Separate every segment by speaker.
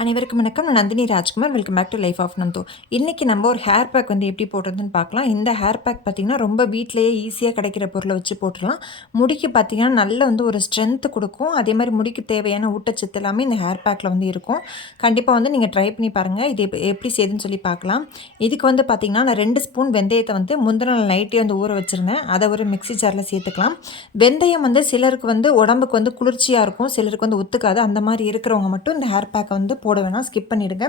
Speaker 1: அனைவருக்கும் வணக்கம். நான் Nandini Rajkumar. Welcome back to life of Nando இன்றைக்கி நம்ம ஒரு ஹேர் பேக் வந்து எப்படி போடுறதுன்னு பார்க்கலாம். இந்த ஹேர் பேக் பார்த்திங்கன்னா ரொம்ப வீட்டிலேயே ஈஸியாக கிடைக்கிற பொருளை வச்சு போட்டுடலாம். முடிக்கு பார்த்திங்கன்னா நல்ல வந்து ஒரு ஸ்ட்ரென்த்து கொடுக்கும். அதே மாதிரி முடிக்கு தேவையான ஊட்டச்சத்து எல்லாமே இந்த ஹேர் பேக்கில் வந்து இருக்கும். கண்டிப்பாக வந்து நீங்கள் ட்ரை பண்ணி பாருங்கள் இது எப்படி செய்யுதுன்னு சொல்லி பார்க்கலாம். இதுக்கு வந்து பார்த்திங்கன்னா நான் ரெண்டு ஸ்பூன் வெந்தயத்தை வந்து முந்தின நாள் நைட்டே வந்து ஊற வச்சுருந்தேன். அதை ஒரு மிக்ஸி ஜாரில் சேர்த்துக்கலாம். வெந்தயம் வந்து சிலருக்கு வந்து உடம்புக்கு வந்து குளிர்ச்சியாக இருக்கும். சிலருக்கு வந்து ஒத்துக்காது. அந்த மாதிரி இருக்கிறவங்க மட்டும் இந்த ஹேர் பேக்கை வந்து போட வேணாம். ஸ்கிப் பண்ணிவிடுங்க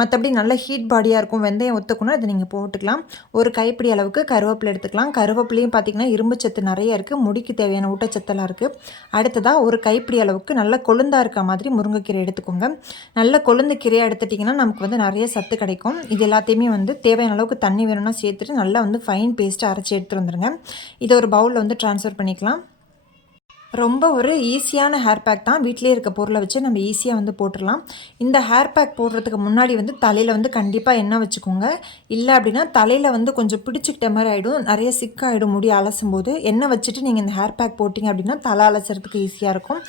Speaker 1: மற்றபடி நல்ல ஹீட் பாடியாக இருக்கும். வெந்தயம் ஒத்துக்கணும் அதை நீங்கள் போட்டுக்கலாம். ஒரு கைப்பிடி அளவுக்கு கருவேப்பிலை எடுத்துக்கலாம். கருவேப்பிலையும் பார்த்திங்கன்னா இரும்பு சத்து நிறைய இருக்குது முடிக்கு தேவையான ஊட்டச்சத்தெல்லாம் இருக்குது அடுத்ததாக ஒரு கைப்பிடி அளவுக்கு நல்ல கொழுந்தாக இருக்க மாதிரி முருங்கைக்கீரை எடுத்துக்கோங்க. நல்ல கொழுந்து கீரையாக எடுத்துட்டிங்கன்னா நமக்கு வந்து நிறைய சத்து கிடைக்கும். இது எல்லாத்தையுமே வந்து தேவையான அளவுக்கு தண்ணி வேணும்னா சேர்த்துட்டு நல்லா வந்து ஃபைன் பேஸ்ட்டு அரைச்சி எடுத்துகிட்டு வந்துடுங்க இதை ஒரு பவுலில் வந்து ட்ரான்ஸ்ஃபர் பண்ணிக்கலாம். ரொம்ப ஒரு ஈஸியான ஹேர் பேக் தான் வீட்டிலே இருக்க பொருளை வச்சு நம்ம ஈஸியாக வந்து போட்டுடலாம். இந்த ஹேர் பேக் போடுறதுக்கு முன்னாடி வந்து தலையில் வந்து கண்டிப்பாக எண்ணெய் வச்சுக்கோங்க. இல்லை அப்படின்னா தலையில் வந்து கொஞ்சம் பிடிச்சிக்கிட்ட மாதிரி ஆகிடும் நிறைய சிக்காகிடும் முடி அலசும் போது. எண்ணெய் வச்சுட்டு நீங்கள் இந்த ஹேர் பேக் போட்டிங்க அப்படின்னா தலை அலசுறதுக்கு ஈஸியாக இருக்கும்.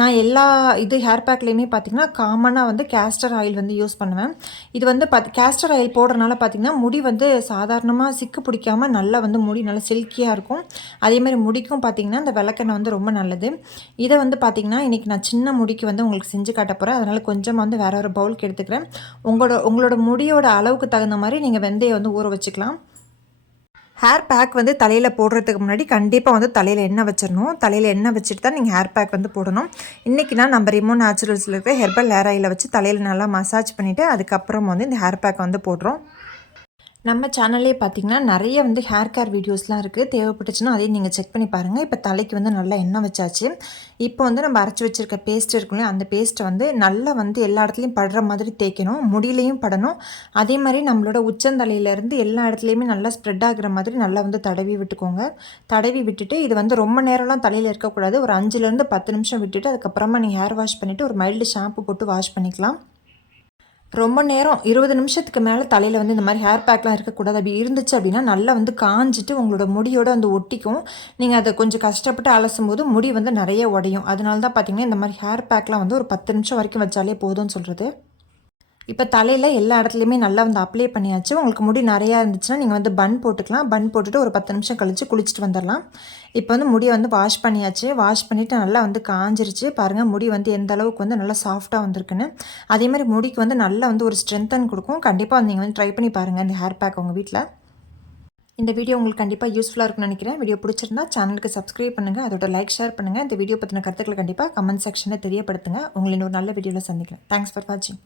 Speaker 1: நான் எல்லா இது ஹேர் பேக்லேயுமே பார்த்திங்கன்னா காமனாக வந்து கேஸ்டர் ஆயில் வந்து யூஸ் பண்ணுவேன். இது வந்து பார்த்து கேஸ்டர் ஆயில் போடுறனால பார்த்திங்கன்னா முடி வந்து சாதாரணமாக சிக்கு பிடிக்காமல் நல்லா வந்து முடி நல்லா சில்கியாக இருக்கும். அதே மாதிரி முடிக்கும் பார்த்திங்கன்னா இந்த விளக்கெண்ணெய் வந்து ரொம்ப நல்லா நல்லது. இதை வந்து பார்த்திங்கன்னா இன்றைக்கி நான் சின்ன முடிக்கு வந்து உங்களுக்கு செஞ்சு காட்ட போகிறேன் அதனால் கொஞ்சமாக வந்து வேறு ஒரு பவுலுக்கு எடுத்துக்கிறேன். உங்களோட உங்களோட முடியோட அளவுக்கு தகுந்த மாதிரி நீங்கள் வெந்தயம் வந்து ஊற வச்சுக்கலாம். ஹேர் பேக் வந்து தலையில் போடுறதுக்கு முன்னாடி கண்டிப்பாக வந்து தலையில் எண்ணெய் வச்சிடணும் தலையில் எண்ணெய் வச்சுட்டு தான் நீங்கள் ஹேர் பேக் வந்து போடணும். இன்றைக்கி நான் நம்ம ரிமோ நேச்சுரல்ஸில் இருக்க ஹெர்பல் ஹேர் ஆயில் வச்சு தலையில் நல்லா மசாஜ் பண்ணிவிட்டு அதுக்கப்புறம் வந்து இந்த ஹேர் பேக் வந்து போடுறோம். நம்ம சேனல்லே பார்த்தீங்கன்னா நிறைய வந்து ஹேர் கேர் வீடியோஸ்லாம் இருக்குது தேவைப்பட்டுச்சுன்னா அதையும் நீங்கள் செக் பண்ணி பாருங்கள் இப்போ தலைக்கு வந்து நல்லா எண்ணெய் வச்சாச்சு. இப்போ வந்து நம்ம அரைச்சி வச்சுருக்க பேஸ்ட் இருக்குல்ல அந்த பேஸ்ட்டை வந்து நல்லா வந்து எல்லா இடத்துலையும் படுற மாதிரி தேய்க்கணும். முடியிலையும் படணும். அதே மாதிரி நம்மளோட உச்சந்தலையிலேருந்து எல்லா இடத்துலையுமே நல்லா ஸ்ப்ரெட் ஆகிற மாதிரி நல்லா வந்து தடவி விட்டுக்கோங்க. தடவி விட்டுட்டு இது வந்து ரொம்ப நேரம்லாம் தலையில் இருக்கக்கூடாது. ஒரு அஞ்சுலேருந்து பத்து நிமிஷம் விட்டுட்டு அதுக்கப்புறமா நீங்கள் ஹேர் வாஷ் பண்ணிவிட்டு ஒரு மைல்டு ஷாம்பு போட்டு வாஷ் பண்ணிக்கலாம். ரொம்ப நேரம் இருபது நிமிஷத்துக்கு மேலே தலையில் வந்து இந்த மாதிரி ஹேர் பேக்லாம் இருக்கக்கூடாது. அப்படி இருந்துச்சு அப்படின்னா நல்லா வந்து காஞ்சிட்டு உங்களோட முடியோட வந்து ஒட்டிக்கும். நீங்கள் அதை கொஞ்சம் கஷ்டப்பட்டு அலசும் போது முடி வந்து நிறைய உடையும். அதனால தான் பார்த்தீங்கன்னா இந்த மாதிரி ஹேர் பேக்லாம் வந்து ஒரு பத்து நிமிஷம் வரைக்கும் வச்சாலே போதும்னு சொல்கிறது இப்போ தலையில் எல்லா இடத்துலையுமே நல்லா வந்து அப்ளை பண்ணியாச்சு. உங்களுக்கு முடி நிறையா இருந்துச்சுன்னா நீங்கள் வந்து பன் போட்டுக்கலாம். பன் போட்டுட்டு ஒரு பத்து நிமிஷம் கழித்து குளிச்சுட்டு வந்துடலாம் இப்போ வந்து முடியை வந்து வாஷ் பண்ணியாச்சு. வாஷ் பண்ணிவிட்டு நல்லா வந்து காஞ்சிருச்சு. பாருங்கள் முடி வந்து எந்த அளவுக்கு வந்து நல்லா சாஃப்டாக வந்திருக்குன்னு. அதே மாதிரி முடிக்கு வந்து நல்லா வந்து ஒரு ஸ்ட்ரென்த்தன் கொடுக்கும். கண்டிப்பாக நீங்கள் வந்து ட்ரை பண்ணி பாருங்கள் இந்த ஹேர் பேக் உங்கள் வீட்டில் இந்த வீடியோ உங்களுக்கு கண்டிப்பாக யூஸ்ஃபுல்லாக இருக்கும்னு நினைக்கிறேன். வீடியோ பிடிச்சிருந்தா சேனலுக்கு சப்ஸ்கிரைப் பண்ணுங்கள் அதோட லைக் ஷேர் பண்ணுங்கள் இந்த வீடியோ பற்றின கருத்துக்களை கண்டிப்பாக கமெண்ட் செக்ஷனில் தெரியப்படுத்துங்க. உங்களை இன்னொரு நல்ல வீடியோவில் சந்திக்கிறேன். தேங்க்ஸ் ஃபார் வாட்சிங்